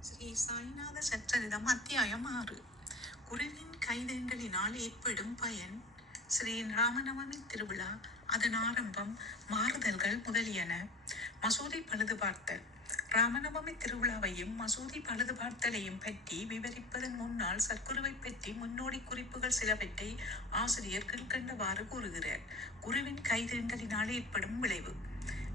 ஸ்ரீ சாய்நாத சச்சரிதம் அத்தியாயம் ஆறு. குருவின் கைதங்களினால் ஏற்படும் பயன். ஸ்ரீ ராமநவமி திருவிழா அதன் ஆரம்பம் மாறுதல்கள் முதலியன. மசூதி பழுது பார்த்தல். ராமநவமி திருவிழாவையும் மசூதி பழுது பார்த்தலையும் பற்றி விவரிப்பதன் முன்னால் சர்க்குருவை பற்றி முன்னோடி குறிப்புகள் சிலவற்றை ஆசிரியர் கீழ்கண்டவாறு கூறுகிறார். குருவின் கைதேண்டலினால் ஏற்படும் விளைவு.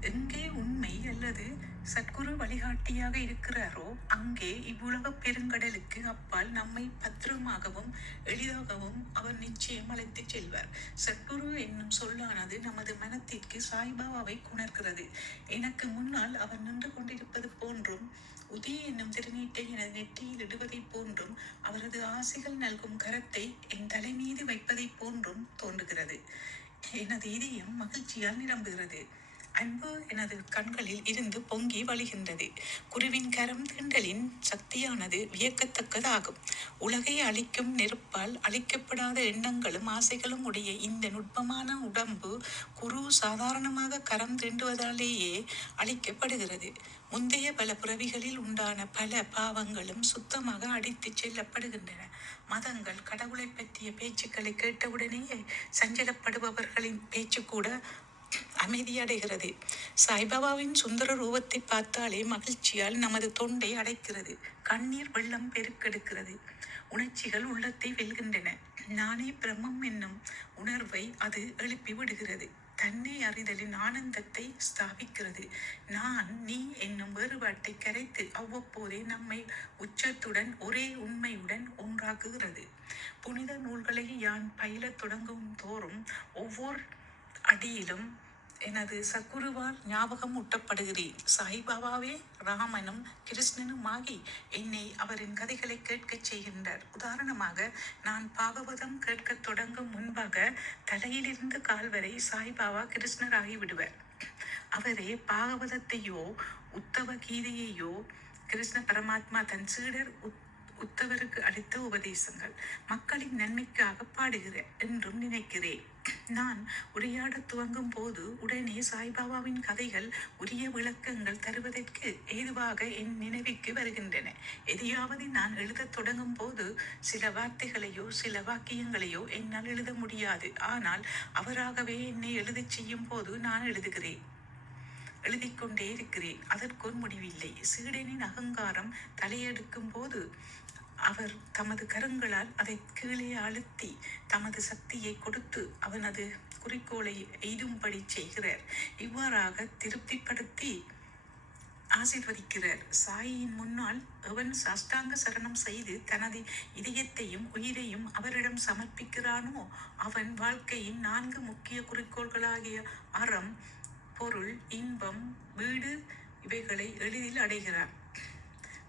எங்கே உண்மை அல்லது சத்குரு வழிகாட்டியாக இருக்கிறாரோ அங்கே இவ்வுலக பெருங்கடலுக்கு அப்பால் நம்மை பத்திரமாகவும் எளிதாகவும் அவர் நிச்சயம் அழைத்துச் செல்வார். சத்குரு என்னும் சொல்லானது நமது மனத்திற்கு சாய்பாபாவை குணர்கிறது. எனக்கு முன்னால் அவர் நின்று கொண்டிருப்பது போன்றும் உதி என்னும் திருநீட்டை எனது நெற்றியில் இடுவதைப் போன்றும் அவரது ஆசைகள் நல்கும் கரத்தை என் தலை மீது வைப்பதைப் போன்றும் தோன்றுகிறது. எனது இதயம் மகிழ்ச்சியால் நிரம்புகிறது. அன்பு எனது கண்களில் இருந்து பொங்கி வழிகின்றது. குருவின் கரம் தீண்டலின் சக்தியானது வியக்கத்தக்கதாகும். உலகை அழிக்கும் நெருப்பால் அழிக்கப்படாத எண்ணங்களும் ஆசைகளும் உடைய இந்த நுட்பமான உடம்பு குரு சாதாரணமாக கரம் தீண்டுவதாலேயே அழிக்கப்படுகிறது. முந்தைய பல புறவிகளில் உண்டான பல பாவங்களும் சுத்தமாக அடித்துச் செல்லப்படுகின்றன. மதங்கள் கடவுளை பற்றிய பேச்சுக்களை கேட்டவுடனேயே சஞ்சலப்படுபவர்களின் பேச்சு கூட அமைதியடைகிறது. சாய்பாபாவின் சுந்தர ரூபத்தை பார்த்தாலே மகிழ்ச்சியால் நமது தொண்டை அடைக்கிறது. கண்ணீர் வெள்ளம் பெருக்கெடுக்கிறது. உணர்ச்சிகள் உள்ளத்தை வெல்கின்றன. நானே பிரம்மம் என்னும் உணர்வை அது எழுப்பி விடுகிறது. தன்னை அறிதலின் ஆனந்தத்தை ஸ்தாபிக்கிறது. நான் நீ என்னும் வேறுபாட்டை கரைத்து அவ்வப்போதே நம்மை உச்சத்துடன் ஒரே உண்மையுடன் ஒன்றாக்குகிறது. புனித நூல்களை யான் பயிலத் தொடங்கும் தோறும் ஒவ்வொரு அடியிலும் எனது சக்குருவால் ஞாபகம் ஊட்டப்படுகிறேன் சாய்பாபாவே ராமனும் கிருஷ்ணனுமாகி என்னை அவரின் கதைகளை கேட்கச் செய்கின்றார். உதாரணமாக நான் பாகவதம் கேட்கத் தொடங்கும் முன்பாக தலையிலிருந்து கால் வரை சாய்பாபா கிருஷ்ணராகி விடுவார். அவரே பாகவதத்தையோ உத்தவ கீதையையோ கிருஷ்ண பரமாத்மா தன் சீடர் உத் புத்தவருக்கு அளித்த உபதேசங்கள். மக்களின் நன்மைக்காக பாடுகிறேன் என்றும் நினைக்கிறேன். நான் உரையாட துவங்கும் போது உடனே சாய்பாபாவின் கதைகள் உரிய விளக்கங்கள் தருவதற்கு ஏதுவாக என் நினைவுக்கு வருகின்றன. எதையாவது நான் எழுதத் தொடங்கும் போது சில வார்த்தைகளையோ சில வாக்கியங்களையோ என்னால் எழுத முடியாது. ஆனால் அவராகவே என்னை எழுதச் செய்யும் போது நான் எழுதுகிறேன். எழுதிக்கொண்டே இருக்கிறேன். அதற்கொரு முடிவில்லை. சீடனின் அகங்காரம் தலையெடுக்கும் போது அவர் தமது கரங்களால் அதை கீழே அழுத்தி தமது சக்தியை கொடுத்து அவனது குறிக்கோளை எய்தும்படி செய்கிறார். இவ்வாறாக திருப்திப்படுத்தி ஆசிர்வதிக்கிறார். சாயியின் முன்னால் அவன் சாஷ்டாங்க சரணம் செய்து தனது இதயத்தையும் உயிரையும் அவரிடம் சமர்ப்பிக்கிறானோ அவன் வாழ்க்கையின் நான்கு முக்கிய குறிக்கோள்களாகிய அறம் பொருள் இன்பம் வீடு இவைகளை எளிதில் அடைகிறார்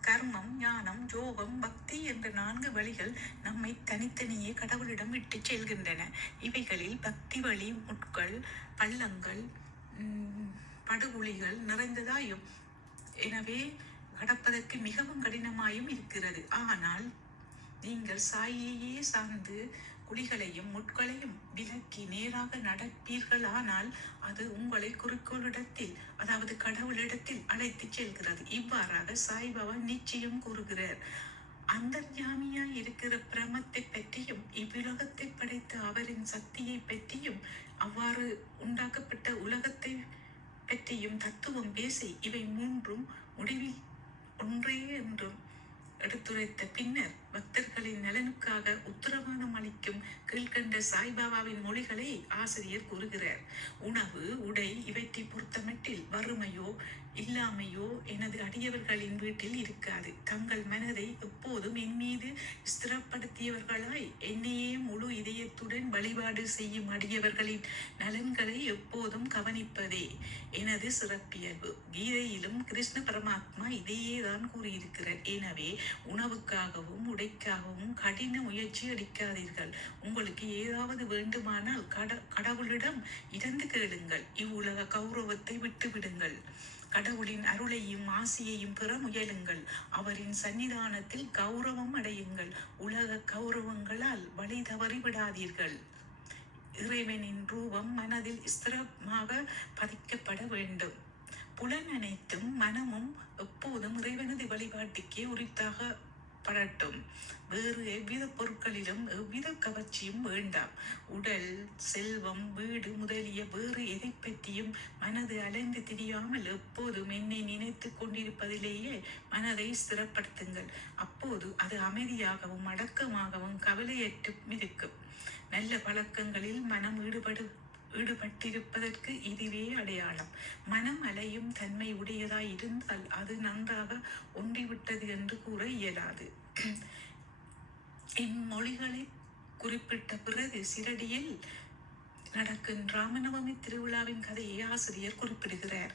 கர்மம் ஞானம் யோகம் பக்தி என்ற நான்கு வழிகள் நம்மை தனித்தனியே கடவுளிடம் விட்டு செல்கின்றன. இவைகளில் பக்தி வழி முட்கள் பள்ளங்கள் உம், படுகுழிகள் நிறைந்ததாயும் எனவே கடப்பதற்கு மிகவும் கடினமாயும் இருக்கிறது. ஆனால் நீங்கள் சாயையே சார்ந்து குழிகளையும் முட்களையும் விலக்கி நேராக நடப்பீர்களானால் அது உங்களை குறிக்கோளிடத்தில் அதாவது கடவுளிடத்தில் அழைத்துச் செல்கிறது. இவ்வாறாக சாய்பாபா நிச்சயம் கூறுகிறார். அந்தர்யாமியாய் இருக்கிற பிரமத்தை பற்றியும் இவ்வுலகத்தை படைத்த அவரின் சக்தியை பற்றியும் அவ்வாறு உண்டாக்கப்பட்ட உலகத்தை பற்றியும் தத்துவம் பேசி இவை மூன்றும் முடிவில் ஒன்றே என்றும் எடுத்துரைத்த பின்னர் பக்தர்களின் நலனுக்காக உத்தரவாதம் அளிக்கும் கீழ்கண்ட சாய்பாபாவின் மொழிகளை ஆசிரியர் கூறுகிறார். உணவு உடை இவற்றை பொறுத்தமட்டில் வறுமையோ இல்லாமையோ எனது அடியவர்களின் வீட்டில் இருக்காது. தங்கள் மனதை எப்போதும் என் மீது ஸ்திரப்படுத்தியவர்களாய் என்னையே முழு இதயத்துடன் வழிபாடு செய்யும் அடியவர்களின் நலன்களை எப்போதும் கவனிப்பதே எனது சிறப்பியல்பு. கீதையிலும் கிருஷ்ண பரமாத்மா இதையே தான் கூறியிருக்கிறார். எனவே உணவுக்காகவும் உடை உடைக்காகவும் கடின முயற்சி எடுக்காதீர்கள் உங்களுக்கு ஏதாவது வேண்டுமானால் கட கடவுளிடம் இறந்து கேளுங்கள். இவ்வுலக கௌரவத்தை விட்டுவிடுங்கள். கடவுளின் அருளையும் ஆசியையும் பெற முயலுங்கள். அவரின் சன்னிதானத்தில் கௌரவம் அடையுங்கள். உலக கௌரவங்களால் வழி தவறி விடாதீர்கள். இறைவனின் ரூபம் மனதில் ஸ்திரமாக பதிக்கப்பட வேண்டும். புலன் அனைத்தும் மனமும் எப்போதும் இறைவனது வழிபாட்டுக்கே உரித்தாக படட்டும். வேறு எவ்வித பொருட்களிலும் எவ்வித கவர்ச்சியும் வேண்டாம். உடல் செல்வம் வீடு முதலிய வேறு எதை பற்றியும் மனது அலைந்து திரியாமல் எப்போதும் என்னை நினைத்து கொண்டிருப்பதிலேயே மனதை ஸ்திரப்படுத்துங்கள். அப்போது அது அமைதியாகவும் அடக்கமாகவும் கவலையற்று இருக்கும் நல்ல பழக்கங்களில் மனம் ஈடுபடும். ஈடுபட்டிருப்பதற்கு இதுவே அடையாளம். மனம் அலையும் தன்மை உடையதாய் இருந்தால் அது நன்றாக ஒன்றிவிட்டது என்று கூற இயலாது. இம்மொழிகளை குறிப்பிட்ட பிறகு சிரடியில் நடக்கும் ராமநவமி திருவிழாவின் கதையை ஆசிரியர் குறிப்பிடுகிறார்.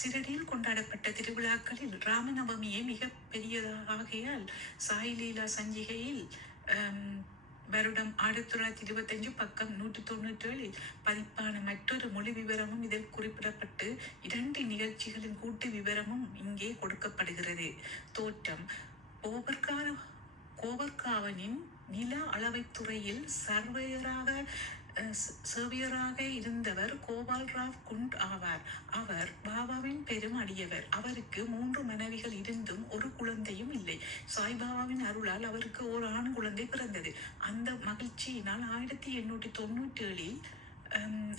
சிரடியில் கொண்டாடப்பட்ட திருவிழாக்களில் ராமநவமியே மிக பெரியதாகியால் சாய்லீலா சஞ்சிகையில் வருடம் ஆயிரத்தி தொள்ளாயிரத்தி இருபத்தஞ்சு பக்கம் நூற்றி தொண்ணூற்றி ஏழில் பதிப்பான மற்றொரு மொழி விவரமும் இதில் குறிப்பிடப்பட்டு இரண்டு நிகழ்ச்சிகளின் கூட்டு விவரமும் இங்கே கொடுக்கப்படுகிறது. தோற்றம். கோபர்கார கோபர்காவனின் நில அளவைத்துறையில் சர்வேயராக சர்வையராக சேவியராக இருந்தவர் கோபால் ராவ் குண்ட் ஆவார். அவர் பாபாவின் பெரும் அடியவர். அவருக்கு மூன்று மனைவிகள் இருந்தும் ஒரு குழந்தையும் இல்லை. சாய்பாபாவின் அருளால் அவருக்கு ஒரு ஆண் குழந்தை பிறந்தது. அந்த மகிழ்ச்சியினால் ஆயிரத்தி எண்ணூற்றி தொண்ணூற்றி ஏழில்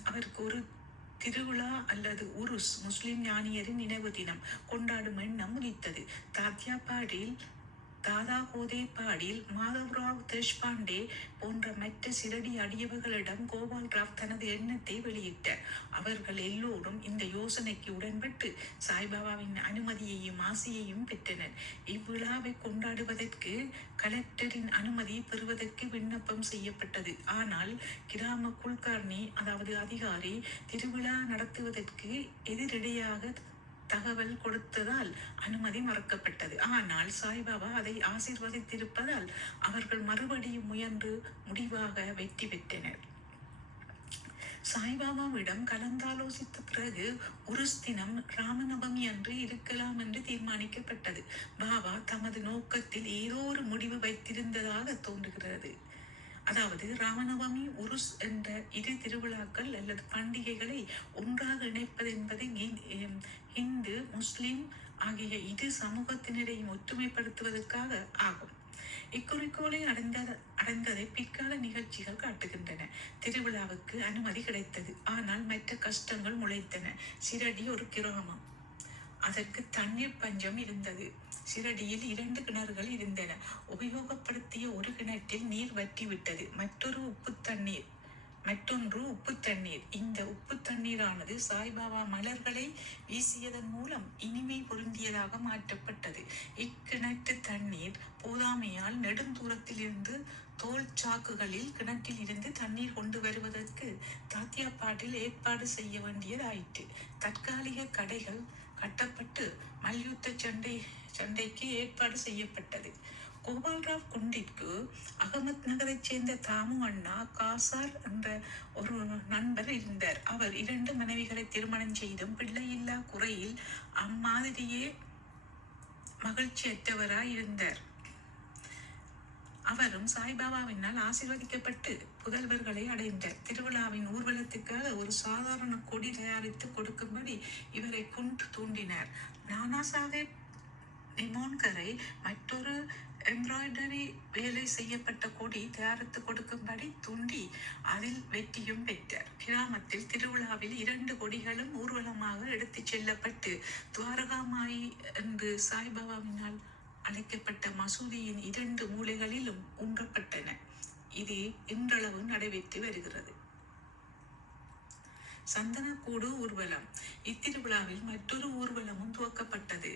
அவருக்கு ஒரு திருவிழா அல்லது உருஸ் முஸ்லிம் ஞானியரின் நினைவு தினம் கொண்டாடும் எண்ணம் உதித்தது தாத்யாபாடில் தாதா கோதேபாடில் மாதவ்ராவ் தேஷ்பாண்டே போன்ற மற்ற சிறடி அடியவர்களிடம் கோபால்ராவ் தனது எண்ணத்தை வெளியிட்டார். அவர்கள் எல்லோரும் இந்த யோசனைக்கு உடன்பட்டு சாய்பாபாவின் அனுமதியையும் ஆசையையும் பெற்றனர். இவ்விழாவை கொண்டாடுவதற்கு கலெக்டரின் அனுமதி பெறுவதற்கு விண்ணப்பம் செய்யப்பட்டது. ஆனால் கிராம குல்கர்ணி அதாவது அதிகாரி திருவிழா நடத்துவதற்கு எதிரடையாக தகவல் கொடுத்ததால் அனுமதி மறுக்கப்பட்டது. ஆனால் சாய்பாபா அதை ஆசிர்வதித்திருப்பதால் அவர்கள் மறுபடியும் முயன்று முடிவாக வெற்றி பெற்றனர். சாய்பாபாவிடம் கலந்தாலோசித்த பிறகு உருஸ் தினம் ராமநவமி அன்று இருக்கலாம் என்று தீர்மானிக்கப்பட்டது. பாபா தமது நோக்கத்தில் ஏதோ ஒரு முடிவு வைத்திருந்ததாக தோன்றுகிறது. அதாவது ராமநவமி உருஸ் என்ற இரு திருவிழாக்கள் அல்லது பண்டிகைகளை ஒன்றாக இணைப்பது என்பது இந்து முஸ்லிம் ஆகிய இரு சமூகத்தினரையும் ஒற்றுமைப்படுத்துவதற்காக ஆகும். இக்குறிக்கோளை அடைந்த அடைந்ததை பிற்கால நிகழ்ச்சிகள் காட்டுகின்றன. திருவிழாவுக்கு அனுமதி கிடைத்தது. ஆனால் மற்ற கஷ்டங்கள் முளைத்தன. சிரடி ஒரு கிராமம். அதற்கு தண்ணீர் பஞ்சம் இருந்தது. சிரடியில் இரண்டு கிணறுகள் இருந்தன. உபயோகப்படுத்திய ஒரு கிணற்றில் நீர் வற்றிவிட்டது. மற்றொரு உப்பு தண்ணீர். மற்றொன்று உப்பு தண்ணீர். இந்த உப்பு தண்ணீரானது சாய்பாபா மலர்களை வீசியதன் மூலம் இனிமை பொருந்தியதாக மாற்றப்பட்டது. இக்கிணற்று தண்ணீர் போதாமையால் நெடுந்தூரத்திலிருந்து தோல் சாக்குகளில் கிணற்றில் இருந்து தண்ணீர் கொண்டு வருவதற்கு தாத்தியாப்பாட்டில் ஏற்பாடு செய்ய வேண்டியதாயிற்று. தற்காலிக கடைகள் கட்டப்பட்டு மல்யுத்த சண்டை சண்டைக்கு ஏற்பாடு செய்யப்பட்டது. கோபால்ராவ் குண்டிற்கு அகமத் நகரைச் சேர்ந்த தாமு அண்ணா காசார் என்ற ஒரு நண்பர் இருந்தார். அவர் இரண்டு மனைவிகளை திருமணம் செய்தும் பிள்ளையில்லா குறையில் அம்மாதிரியே மகிழ்ச்சியற்றவராய் இருந்தார் அவரும் சாய்பாபாவினால் ஆசிர்வதிக்கப்பட்டு புதல்வர்களை அடைந்தார். திருவிழாவின் ஊர்வலத்துக்காக ஒரு சாதாரண கொடி தயாரித்து கொடுக்கும்படி இவரை குன்று தூண்டினார். நானா சாஹேப் நிமோன்கரை மற்றொரு எம்ப்ராய்டரி வேலை செய்யப்பட்ட கொடி தயாரித்து கொடுக்கும்படி தூண்டி அதில் வெற்றியும் பெற்றார். கிராமத்தில் திருவிழாவில் இரண்டு கொடிகளும் ஊர்வலமாக எடுத்துச் செல்லப்பட்டு துவாரகாமாயி என்று சாய்பாபாவினால் அழைக்கப்பட்ட மசூதியின் இரண்டு மூலைகளிலும் ஊன்றப்பட்டன இது இன்றளவு நடைபெற்று வருகிறது. சந்தனக்கூடு ஊர்வலம். இத்திருவிழாவில் மற்றொரு ஊர்வலமும் துவக்கப்பட்டது.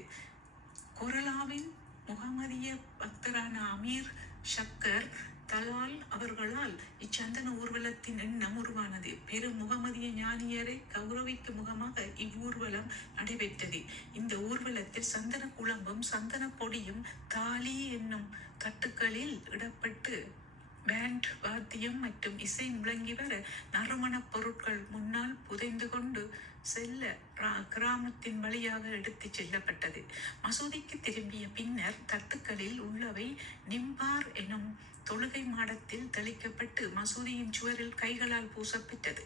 கொரலாவின் முகமதிய பக்தரான அமீர் ஷக்கர் தலால் அவர்களால் இச்சந்தன ஊர்வலத்தின் எண்ணம் உருவானது. பெரும் முகமதிய ஞானியரை கௌரவிக்கும் முகமாக இவ்வூர்வலம் நடைபெற்றது. இந்த ஊர்வலத்தில் சந்தன குழம்பும் சந்தன பொடியும் தாலி என்னும் தட்டுக்களில் இடப்பட்டு பேண்ட் வாத்தியம் மற்றும் இசை முழங்கி வர நறுமணப் பொருட்கள் முன்னால் புதைந்து கொண்டு செல்ல கிராமத்தின் வழியாக எடுத்துச் செல்லப்பட்டது. மசூதிக்கு திரும்பிய பின்னர் தத்துக்களில் உள்ளவை நிம்பார் எனும் தொழுகை மாடத்தில் தெளிக்கப்பட்டு மசூதியின் சுவரில் கைகளால் பூசப்பெற்றது.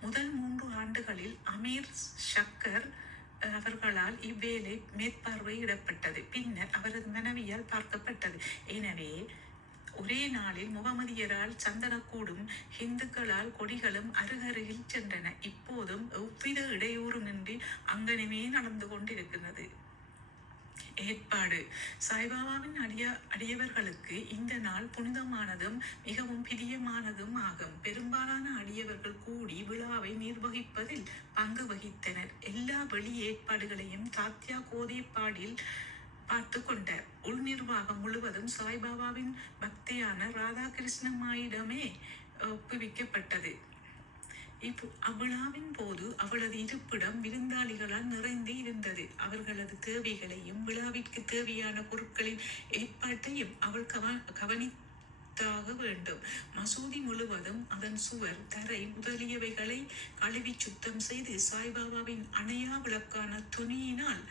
முதல் மூன்று ஆண்டுகளில் அமீர் ஷக்கர் அவர்களால் இவ்வேலை மேற்பார்வையிடப்பட்டது. பின்னர் அவரது மனைவியால் பார்க்கப்பட்டது. எனவே ஒரே நாளில் முகமதியரால் சந்தனக்கூடும் ஹிந்துக்களால் கொடிகளும் அருகருகில் சென்றன. இப்போதும் எவ்வித இடையூறுமின்றி அங்கனமே நடந்து கொண்டிருக்கிறது. ஏற்பாடு. சாய்பாபாவின் அடிய அடியவர்களுக்கு இந்த நாள் புனிதமானதும் மிகவும் பிரியமானதும் ஆகும். பெரும்பாலான அடியவர்கள் கூடி விழாவை நிர்வகிப்பதில் பங்கு வகித்தனர். எல்லா வெளி ஏற்பாடுகளையும் தாத்யா கோதைப்பாடில் பார்த்து கொண்டார் உள் நிர்வாகம் முழுவதும் சாய்பாபாவின் பக்தியான ராதாகிருஷ்ணம்மாயிடமே ஒப்புவிக்கப்பட்டது. இப்போ அவ்விழாவின் போது அவளது இருப்பிடம் விருந்தாளிகளால் நிறைந்து இருந்தது. அவர்களது தேவைகளையும் விழாவிற்கு தேவையான பொருட்களின் ஏற்பாட்டையும் அவள் கவ கவனித்தாக வேண்டும். மசூதி முழுவதும் அதன் சுவர் தரை முதலியவைகளை கழுவி சுத்தம் செய்து சாய்பாபாவின் அணையா விளக்கான துணியினால்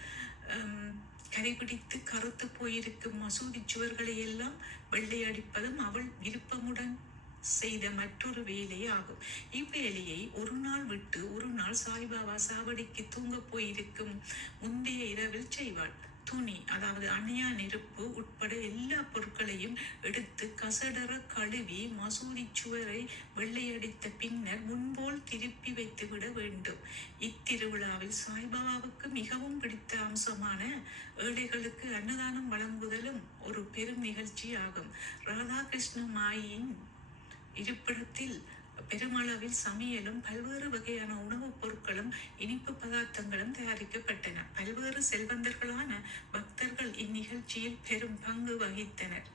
கரைபிடித்து கருத்து போயிருக்கும் மசூதி சுவர்களை எல்லாம் வெள்ளையடிப்பதும் அவள் விருப்பமுடன் செய்த மற்றொரு வேலை ஆகும் இவ்வேலையை ஒரு நாள் விட்டு ஒரு நாள் சாய்பாபா சாவடிக்கு தூங்க போயிருக்கும் முந்தைய இரவில் செய்வாள். துணி அதாவது அணியா நெருப்பு உட்பட எல்லா பொருட்களையும் எடுத்து கசடர கழுவி மசூதி சுவரை வெள்ளையடித்த பின்னர் முன்போல் திருப்பி வைத்துவிட வேண்டும். இத்திருவிழாவில் சாய்பாபாவுக்கு மிகவும் பிடித்த அம்சமான ஏழைகளுக்கு அன்னதானம் வழங்குதலும் ஒரு பெரும் நிகழ்ச்சி ஆகும் ராதாகிருஷ்ண மாயின் இருப்பிடத்தில் பெருமளவில் சமையலும் பல்வேறு வகையான உணவுப் பொருட்களும் இனிப்பு பதார்த்தங்களும் தயாரிக்கப்பட்டன. பல்வேறு செல்வந்தர்களான பக்தர்கள் இந்நிகழ்ச்சியில் பெரும் பங்கு வகித்தனர்.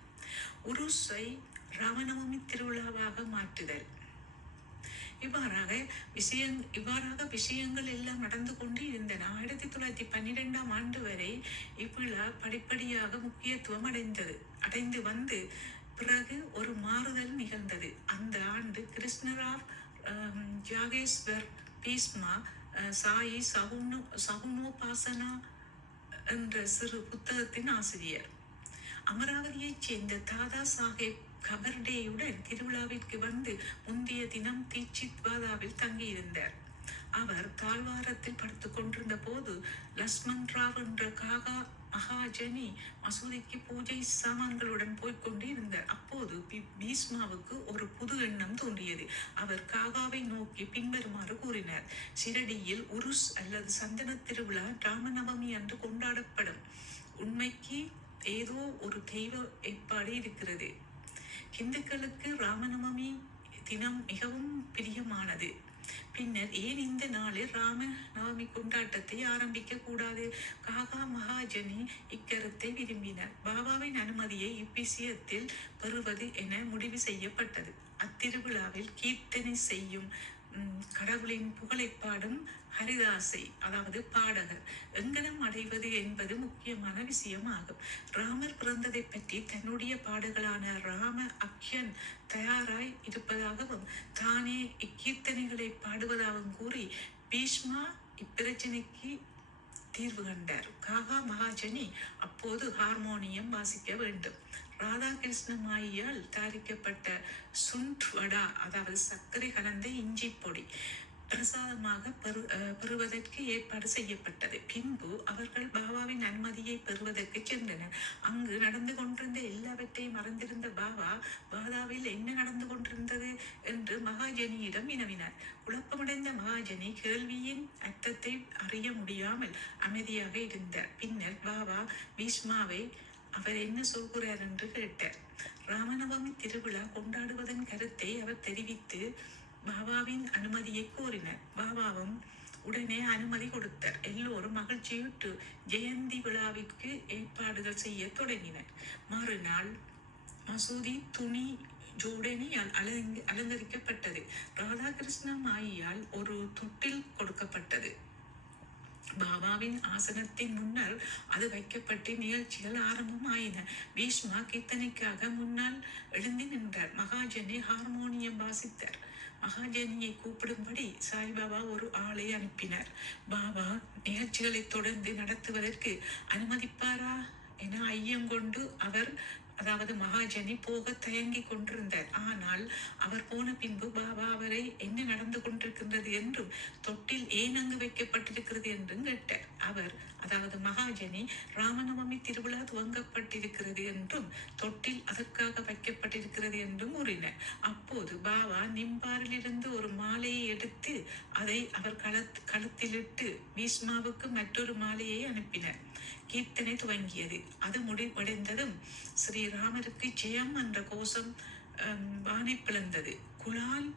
உருசை ராமநவமி திருவிழாவாக மாற்றுதல். இவ்வாறாக விஷயங் இவ்வாறாக விஷயங்கள் எல்லாம் நடந்து கொண்டு இருந்தன ஆயிரத்தி தொள்ளாயிரத்தி பன்னிரெண்டாம் ஆண்டு வரை இவ்விழா படிப்படியாக முக்கியத்துவம் அடைந்தது அடைந்து வந்து பிறகு ஒரு மாறுதல் நிகழ்ந்தது. அந்த ஆண்டு கிருஷ்ணராவ் ஜாகேஸ்வர் பீஸ்மா சாயி சகுனோ சகுனோபாசனா என்ற சிறு புத்தகத்தின் ஆசிரியர். அமராவதியைச் சேர்ந்த தாதா சாஹேப் கபர்டேயுடன் திருவிழாவிற்கு வந்து முந்தைய தினம் தீட்சித்வாதாவில் தங்கியிருந்தார். அவர் தாழ்வாரத்தில் படுத்துக் கொண்டிருந்த போது லக்ஷ்மன் ராவ் என்ற காகா மகாஜனி மசூதிக்கு பூஜை சாமான்களுடன் போய்க்கொண்டே இருந்தார் அப்போது பி- பீஸ்மாவுக்கு ஒரு புது எண்ணம் தோன்றியது. அவர் காகாவை நோக்கி பின்வருமாறு கூறினார். சிரடியில் உருஸ் அல்லது சந்தன திருவிழா ராமநவமி அன்று கொண்டாடப்படும். உண்மைக்கு ஏதோ ஒரு தெய்வ ஏற்பாடு இருக்கிறது. இந்துக்களுக்கு ராமநவமி தினம் மிகவும் பிரியமானது. பின்னர் ஏன் இந்த நாளில் ராம நவமி கொண்டாட்டத்தை ஆரம்பிக்க கூடாது காகா மகாஜனி இக்கருத்தை விரும்பினார். பாபாவின் அனுமதியை இவ்விஷயத்தில் பெறுவது என முடிவு செய்யப்பட்டது. அத்திருவிழாவில் கீர்த்தனை செய்யும் கடவுளின் புகழைப் பாடும் ஹரிதாசை அதாவது பாடகர். எங்கனம் அடைவது என்பது முக்கியமான விஷயமாகும். ராமர் பிறந்ததை பற்றி தன்னுடைய பாடுகளான ராம அக்யன் தயாராய் இருப்பதாகவும் தானே இக்கீர்த்தனைகளை பாடுவதாகவும் கூறி பீஷ்மா இப்பிரச்சனைக்கு தீர்வு கண்டார். காகா மகாஜனி அப்போது ஹார்மோனியம் வாசிக்க வேண்டும். ராதாகிருஷ்ண மாயியால் தயாரிக்கப்பட்ட சுண்ட் வடா அதாவது சர்க்கரை கலந்த இஞ்சி பொடி பிரசாதமாக பெறு பெறுவதற்கு ஏற்பாடு செய்யப்பட்டது. பின்பு அவர்கள் பாபாவின் அனுமதியை பெறுவதற்கு சென்றனர். அங்கு நடந்து கொண்டிருந்த எல்லாவற்றையும் மறந்திருந்த பாபா பாதாவில் என்ன நடந்து கொண்டிருந்தது என்று மகாஜனியிடம் வினவினார். குழப்பமடைந்த மகாஜனி கேள்வியின் அர்த்தத்தை அறிய முடியாமல் அமைதியாக இருந்தார். பின்னர் பாபா பீஷ்மாவை அவர் என்ன சொல்கிறார் என்று கேட்டார் ராமநவமி திருவிழா கொண்டாடுவதன் கருத்தை அவர் தெரிவித்து பாபாவின் அனுமதியை கோரினர். பாபாவும் உடனே அனுமதி கொடுத்தார். எல்லோரும் மகிழ்ச்சியுற்று ஜெயந்தி விழாவிற்கு ஏற்பாடுகள் செய்ய தொடங்கினர். மறுநாள் மசூதி துணி ஜோடனியால் அலங்க அலங்கரிக்கப்பட்டது. ராதாகிருஷ்ண மாயியால் ஒரு தொட்டில் கொடுக்கப்பட்டது. பாபாவின் ஆசனத்தின் முன்னர் அது வைக்கப்பட்டு நிகழ்ச்சிகள் ஆரம்பமாயின. பீஷ்மா கீர்த்தனைக்காக முன்னால் எழுந்து நின்றார். மகாஜனி ஹார்மோனியம் வாசித்தார். மகாஜனியை கூப்பிடும்படி சாய்பாபா ஒரு ஆளை அனுப்பினார். பாபா நிகழ்ச்சிகளை தொடர்ந்து நடத்துவதற்கு அனுமதிப்பாரா? என ஐயம் கொண்டு அவர் அதாவது மகாஜனி போக தயங்கி கொண்டிருந்தார். ஆனால் அவர் போன பின்பு பாபா அவரை என்ன நடந்து கொண்டிருக்கின்றது என்றும் தொட்டில் ஏன் அங்கு வைக்கப்பட்டிருக்கிறது என்றும் கேட்டார். அவர் அதாவது மகாஜனி ராமநவமி திருவிழா துவங்கப்பட்டிருக்கிறது என்றும் தொட்டில் அதற்காக வைக்கப்பட்டிருக்கிறது என்றும் கூறினார். அப்போது பாபா நிம்பாரிலிருந்து ஒரு மாலையை எடுத்து அதை அவர் களத் பீஷ்மாவுக்கு மற்றொரு மாலையை அனுப்பினார். கீர்த்தனை துவங்கியது. அது முடிவடைந்ததும் ஸ்ரீராமருக்கு ஜெயம் என்ற கோஷம் வானை பிளந்தது. குலால்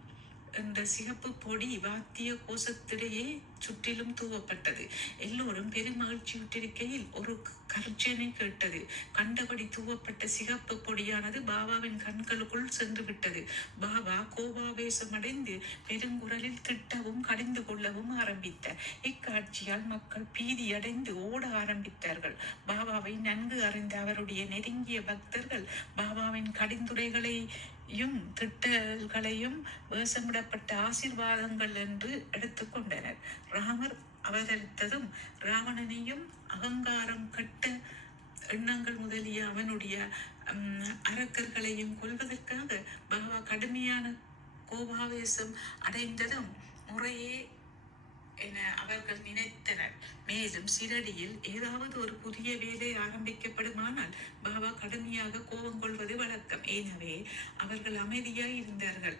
என்ற சிகப்பு பொடி வாத்திய கோஷத்திடையே சுற்றிலும் தூவப்பட்டது. எல்லோரும் பெருமகிழ்ச்சி விட்டிருக்கையில் ஒரு கர்ஜனை கேட்டது. கண்டபடி தூவப்பட்ட சிகப்பு பொடியானது பாபாவின் கண்களுக்குள் சென்று விட்டது பாபா கோபாவேசமடைந்து பெருங்குரலில் திட்டவும் கடிந்து கொள்ளவும் ஆரம்பித்தார் இக்காட்சியால் மக்கள் பீதியடைந்து ஓட ஆரம்பித்தார்கள். பாபாவை நன்கு அறிந்த அவருடைய நெருங்கிய பக்தர்கள் பாபாவின் கடிந்துரைகளையும் திட்டல்களையும் வேஷமிடப்பட்ட ஆசீர்வாதங்கள் என்று எடுத்துக்கொண்டனர். ராமர் அவதரித்ததும் ராவணனையும் அகங்காரம் கட்ட எண்ணங்கள் முதலிய அவனுடைய அரக்கர்களையும் கொல்வதற்காக பகவா கடுமையான கோபாவேசம் அடைந்ததும் முறையே என அவர்கள் நினைத்தனர். மேலும் சிரடியில் ஏதாவது ஒரு புதிய வேலை ஆரம்பிக்கப்படுமானால் பாபா கடுமையாக கோபம் கொள்வது வழக்கம். எனவே அவர்கள் அமைதியாய் இருந்தார்கள்.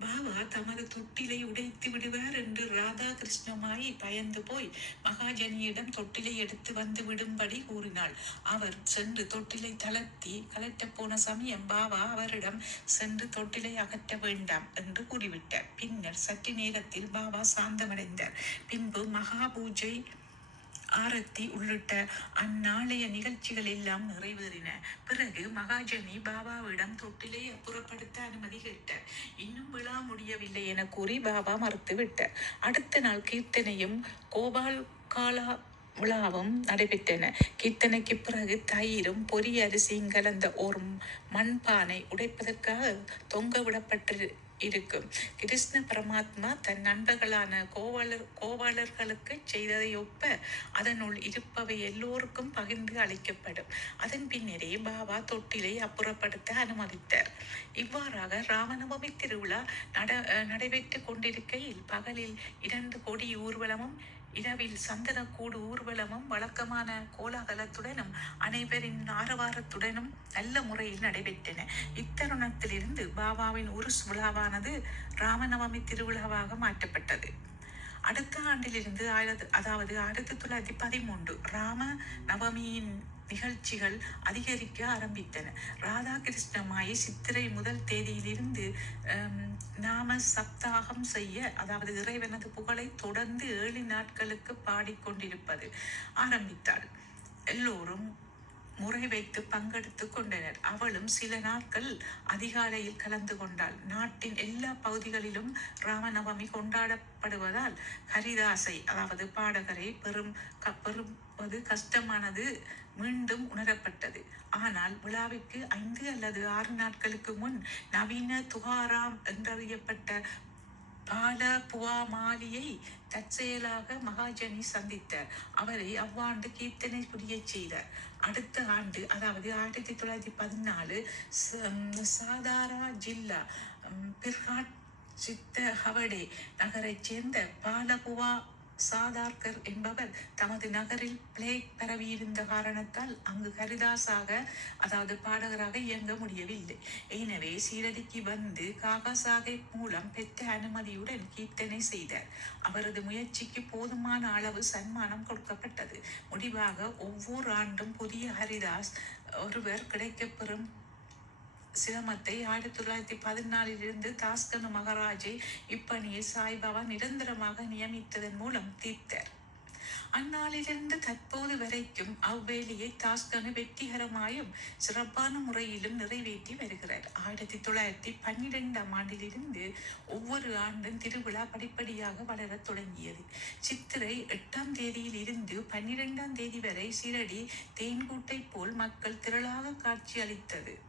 பாபா தமது தொட்டிலை உடைத்து விடுவார் என்று ராதா கிருஷ்ணமாய் பயந்து போய் மகாஜனியிடம் தொட்டிலை எடுத்து வந்து விடும்படி கூறினாள். அவர் சென்று தொட்டிலை தளர்த்தி கலட்ட போன சமயம் பாபா அவரிடம் சென்று தொட்டிலை அகற்ற வேண்டாம் என்று கூறிவிட்டார். பின்னர் சற்று நேரத்தில் பாபா சாந்தமடைந்தார். பின்பு மகா பூஜை ஆரத்தி உள்ளிட்ட அந்நாளைய நிகழ்ச்சிகள் எல்லாம் நிறைவேறின. பிறகு மகாஜனி பாபாவிடம் தொட்டிலே புறப்படுத்த அனுமதி கேட்டார். இன்னும் விழா முடியவில்லை என கூறி பாபா மறுத்து விட்டார் அடுத்த நாள் கீர்த்தனையும் கோபால் காலா விழாவும் நடைபெற்றன. கீர்த்தனைக்கு பிறகு தயிரும் பொரிய அரிசியும் கலந்த ஒரு மண்பானை உடைப்பதற்காக தொங்க விடப்பட்டு இருக்கும் கிருஷ்ண பரமாத்மா தன் நண்பர்களான கோவாளர் கோவாளர்களுக்கு செய்ததை ஒப்ப அதனுள் இருப்பவை எல்லோருக்கும் பகிர்ந்து அளிக்கப்படும். அதன் பின்னரே பாபா தொட்டிலை அப்புறப்படுத்த அனுமதித்தார். இவ்வாறாக ராமநவமி திருவிழா நட நடைபெற்று கொண்டிருக்கையில் பகலில் இரண்டு கொடி ஊர்வலமும் இரவில் சந்தனக்கூடு ஊர்வலமும் வழக்கமான கோலாகலத்துடனும் அனைவரின் ஆரவாரத்துடனும் நல்ல முறையில் நடைபெற்றன. இத்தருணத்திலிருந்து பாபாவின் உருஸ் விழாவானது ராமநவமி திருவிழாவாக மாற்றப்பட்டது. அடுத்த ஆண்டிலிருந்து ஆயிரத்து அதாவது ஆயிரத்தி தொள்ளாயிரத்தி பதிமூன்று ராம நவமியின் நிகழ்ச்சிகள் அதிகரிக்க ஆரம்பித்தன. ராதாகிருஷ்ணமாயி சித்திரை முதல் தேதியிலிருந்து நாம சப்தாகம் செய்ய அதாவது இறைவனது புகழை தொடர்ந்து ஏழு நாட்களுக்கு பாடிக்கொண்டிருப்பது ஆரம்பித்தாள். எல்லோரும் முறை வைத்து பங்கெடுத்து கொண்டனர். அவளும் சில நாட்கள் அதிகாலையில் கலந்து கொண்டாள். நாட்டின் எல்லா பகுதிகளிலும் ராமநவமி கொண்டாடப்படுவதால் ஹரிதாசை அதாவது பாடகரை பெரும் க- கஷ்டமானது மீண்டும் உணரப்பட்டது. ஆனால் விழாவிற்கு ஐந்து அல்லது ஆறு நாட்களுக்கு முன் நவீன துகாராம் என்றறியப்பட்ட பால புவா மாலியை தற்செயலாக மகாஜனி சந்தித்தார். அவரை அவ்வாண்டு கீர்த்தனை புரிய செய்தார். அடுத்த ஆண்டு அதாவது ஆயிரத்தி தொள்ளாயிரத்தி பதினாலு சாதாரா ஜில்லா பிர்ஹாட் பிர்காட் சித்த ஹவடே நகரைச் சேர்ந்த பாலபுவா சாதார்கர் என்பவர் தமது நகரில் பிளேக் பரவியிருந்த காரணத்தால் அங்கு ஹரிதாஸாக அதாவது பாடகராக இயங்க முடியவில்லை. எனவே சீரடிக்கு வந்து காகா சாஹேப் மூலம் பெற்ற அனுமதியுடன் கீர்த்தனை செய்தார். அவரது முயற்சிக்கு போதுமான அளவு சன்மானம் கொடுக்கப்பட்டது. முடிவாக ஒவ்வொரு ஆண்டும் புதிய ஹரிதாஸ் ஒருவர் கிடைக்கப்பெறும் சிரமத்தை ஆயிரத்தி தொள்ளாயிரத்தி பதினாலில் இருந்து தாஸ்கனு மகாராஜை இப்பணியை சாய்பாபா நிரந்தரமாக நியமித்ததன் மூலம் தீர்த்தார். அந்நாளிலிருந்து தற்போது வரைக்கும் அவ்வேலையை தாஸ்கனு வெற்றிகரமாயும் சிறப்பான முறையிலும் நிறைவேற்றி வருகிறார். ஆயிரத்தி தொள்ளாயிரத்தி பன்னிரெண்டாம் ஆண்டிலிருந்து ஒவ்வொரு ஆண்டும் திருவிழா படிப்படியாக வளரத் தொடங்கியது. சித்திரை எட்டாம் தேதியில் இருந்து பன்னிரெண்டாம் தேதி வரை சீரடி தேன்கூட்டை போல் மக்கள் திரளாக காட்சி அளித்தது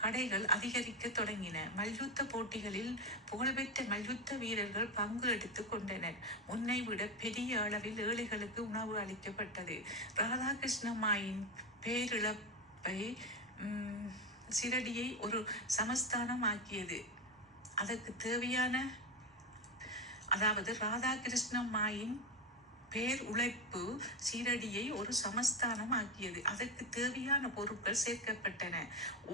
கடைகள் அதிகரிக்க தொடங்கின. மல்யுத்த போட்டிகளில் புகழ்பெற்ற மல்யுத்த வீரர்கள் பங்கு எடுத்துக் கொண்டனர். முன்னை விட பெரிய அளவில் ஏழைகளுக்கு உணவு அளிக்கப்பட்டது. ராதாகிருஷ்ணமாயின் பேரிழப்பை உம், சிரடியை ஒரு சமஸ்தானம் ஆக்கியது அதற்கு தேவையான அதாவது ராதாகிருஷ்ணமாயின் பேர் உழைப்பு சீரடியை ஒரு சமஸ்தானம் ஆக்கியது அதற்கு தேவையான பொருட்கள் சேர்க்கப்பட்டன.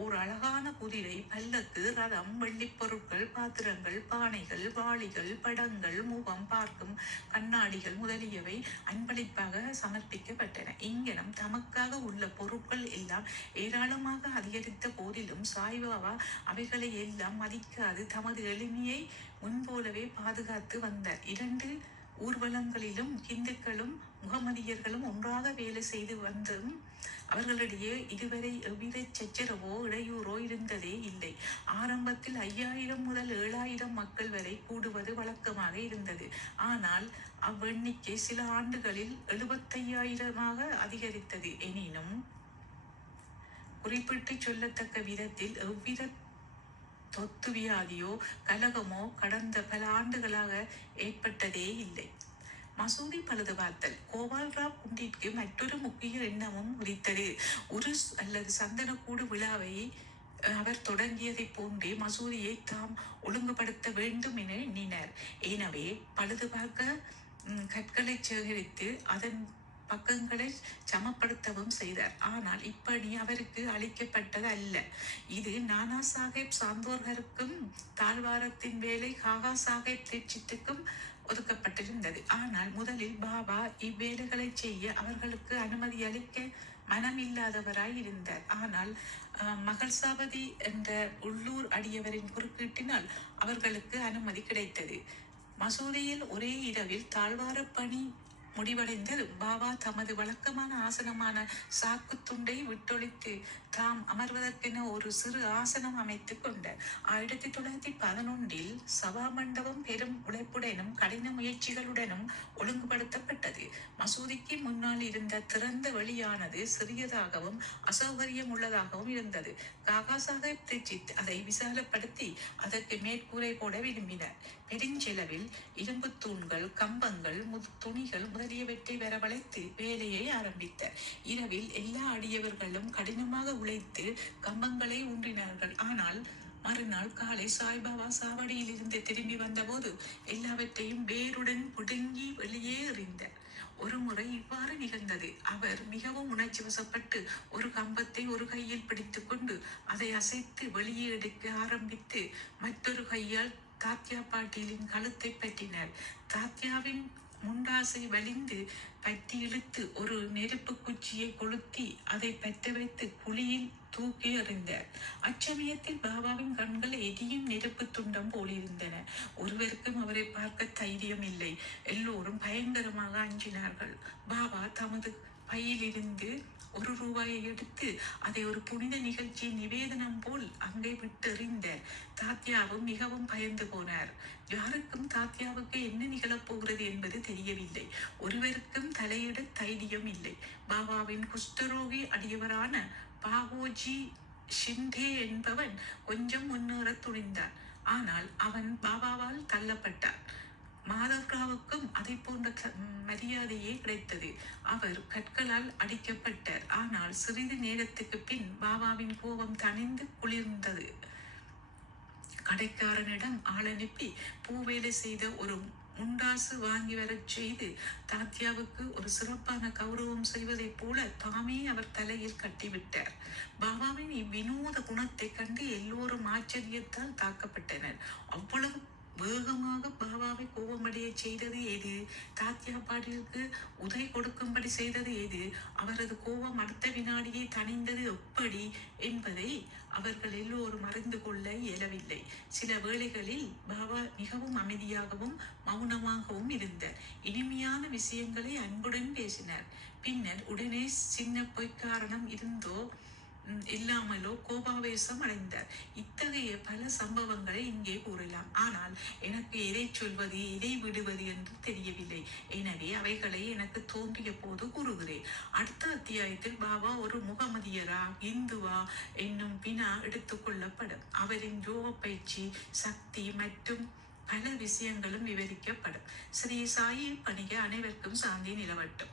ஓர் அழகான குதிரை பல்லக்கு ரதம் வெள்ளி பொருட்கள் பாத்திரங்கள் பானைகள் வாளிகள் படங்கள் முகம் பார்க்கும் கண்ணாடிகள் முதலியவை அன்பளிப்பாக சமர்ப்பிக்கப்பட்டன. இங்கனம் தமக்காக உள்ள பொருட்கள் எல்லாம் ஏராளமாக அதிகரித்த போதிலும் சாய்பாபா அவைகளை எல்லாம் மதிக்காது தமது எளிமையை முன்போலவே பாதுகாத்து வந்தார். இரண்டு ஊர்வலங்களிலும் இந்துக்களும் முகமதியர்களும் ஒன்றாக வேலை செய்து வந்தும் அவர்களிடையே இதுவரை எவ்வித சச்சரவோ இடையூறோ இருந்ததே இல்லை. ஆரம்பத்தில் ஐயாயிரம் முதல் ஏழாயிரம் மக்கள் வரை கூடுவது வழக்கமாக இருந்தது. ஆனால் அவ்வெண்ணிக்கை சில ஆண்டுகளில் எழுபத்தையாயிரமாக அதிகரித்தது. எனினும் குறிப்பிட்டு சொல்லத்தக்க விதத்தில் எவ்வித தொத்து வியாதியோ கலகமோ கடந்த பல ஆண்டுகளாக ஏற்பட்டதே இல்லை. மசூதி பழுதுபார்த்தல் கோபால்ராவ் குண்டிற்கு மற்றொரு முக்கிய எண்ணமும் உரித்தது உருஸ் அல்லது சந்தனக்கூடு விழாவை அவர் தொடங்கியதைப் போன்றே மசூதியை தாம் ஒழுங்குபடுத்த வேண்டும் என எண்ணினர். எனவே பழுதுபார்க்க பார்க்க கற்களை சேகரித்து அதன் பக்கங்களை சமப்படுத்தவும் செய்தார். ஆனால் இப்பணி அவருக்கு அளிக்கப்பட்டது அல்ல இது நானா சாஹேப் சாந்தோர்களுக்கும் தாழ்வாரத்தின் வேலை காகா சாஹேப் தீட்சித்துக்கும் ஒதுக்கப்பட்டிருந்தது. ஆனால் முதலில் பாபா இவ்வேலைகளை செய்ய அவர்களுக்கு அனுமதி அளிக்க மனமில்லாதவராய் இருந்தார் ஆனால் அஹ், மகள்சாவதி என்ற உள்ளூர் அடியவரின் குறுக்கீட்டினால் அவர்களுக்கு அனுமதி கிடைத்தது. மசூதியில் ஒரே இரவில் தாழ்வார பணி முடிவடைந்ததும் பாபா தமது வழக்கமான ஆசனமான சாக்கு துண்டை விட்டொழித்து தாம் அமர்வதற்கென ஒரு சிறு ஆசனம் அமைத்துக் கொண்டார் ஆயிரத்தி தொள்ளாயிரத்தி பதினொன்றில் சபா மண்டபம் பெரும் உழைப்புடனும் கடின முயற்சிகளுடனும் ஒழுங்குபடுத்தப்பட்டது. மசூதிக்கு முன்னால் இருந்த திறந்த வெளியானது சிறியதாகவும் அசௌகரியம் உள்ளதாகவும் இருந்தது. காகா சாஹேப் தீட்சித் அதை விசாலப்படுத்தி அதற்கு மேற்கூரை போட விரும்பினார். பெருஞ்செலவில் இரும்பு தூண்கள் கம்பங்கள் முது துணிகள் முதலியவற்றை வரவழைத்து வேலையை ஆரம்பித்தார். இரவில் எல்லா அடியவர்களும் கடினமாக உழைத்து கம்பங்களை ஊன்றினார்கள். ஆனால் மறுநாள் காலை சாய்பாபா சாவடியில் இருந்து திரும்பி வந்தபோது எல்லாவற்றையும் வேருடன் புடுங்கி வெளியே எறிந்தார். ஒரு முறை இவ்வாறு நிகழ்ந்தது. அவர் மிகவும் உணர்ச்சி வசப்பட்டு ஒரு கம்பத்தை ஒரு கையில் பிடித்துக்கொண்டு அதை அசைத்து வெளியே எடுக்க ஆரம்பித்து மற்றொரு கையால் தாத்யா பாட்டீலின் கழுத்தை பற்றினார். தாத்யாவின் முண்டாசை வலிந்து பற்றி இழுத்து ஒரு நெருப்பு குச்சியை கொளுத்தி அதை பற்ற வைத்து குழியில் தூக்கி எறிந்தார். அச்சமயத்தில் பாபாவின் கண்கள் எரியும் நெருப்பு துண்டம் போலிருந்தன ஒருவருக்கும் அவரை பார்க்க தைரியம் இல்லை. எல்லோரும் பயங்கரமாக அஞ்சினார்கள். பாபா தமது பையிலிருந்து ஒரு ரூபாயை எடுத்து அதை ஒரு புனித நிகழ்ச்சி நிவேதனம் போல் அங்கே விட்டெறிந்த தாத்யாவும் மிகவும் பயந்து போனார். யாருக்கும் தாத்யாவுக்கு என்ன நிகழப் போகிறது என்பது தெரியவில்லை. ஒருவருக்கும் தலையிட தைரியம் இல்லை. பாபாவின் குஷ்டரோகி அடியவரான பாகோஜி ஷிண்டே என்பவன் கொஞ்சம் முன்னேற துணிந்தான். ஆனால் அவன் பாபாவால் தள்ளப்பட்டான். மாதவ்காவுக்கும் அதை போன்ற மரியாதையே கிடைத்தது. அவர் கற்களால் அடிக்கப்பட்டார். ஆனால் சிறிது நேரத்துக்கு பின் பாபாவின் கோபம் தணிந்து குளிர்ந்தது. கடைக்காரனிடம் ஆள் அனுப்பி பூவேலை செய்த ஒரு முண்டாசு வாங்கி வரச் செய்து தாத்யாவுக்கு ஒரு சிறப்பான கௌரவம் செய்வதைப் போல தாமே அவர் தலையில் கட்டிவிட்டார். பாபாவின் இவ்வினோத குணத்தைக் கண்டு எல்லோரும் ஆச்சரியத்தால் தாக்கப்பட்டனர். அவ்வளவு வேகமாக பாபாவை கோபமடைய செய்தது எது தாத்யா பாட்டிற்கு உதை கொடுக்கும்படி செய்தது எது அவரது கோபம் அடுத்த வினாடியே தணிந்தது எப்படி என்பதை அவர்கள் எல்லோரும் அறிந்து கொள்ள இயலவில்லை. சில வேளைகளில் பாபா மிகவும் அமைதியாகவும் மௌனமாகவும் இருந்தார். இனிமையான விஷயங்களை அன்புடன் பேசினார். பின்னர் உடனே சின்ன பொய்க்காரணம் இருந்தோ இல்லாமலோ கோபாவேசம் அடைந்தார். இத்தகைய பல சம்பவங்களை இங்கே கூறலாம். ஆனால் எனக்கு எதை சொல்வது எதை விடுவது என்று தெரியவில்லை. எனவே அவைகளை எனக்கு தோன்றிய போது கூறுகிறேன். அடுத்த அத்தியாயத்தில் பாபா ஒரு முகமதியரா இந்துவா என்னும் வினா எடுத்துக்கொள்ளப்படும் அவரின் யோக பயிற்சி சக்தி மற்றும் பல விஷயங்களும் விவரிக்கப்படும். ஸ்ரீ சாயி பணிக அனைவருக்கும் சாந்தி நிலவட்டும்.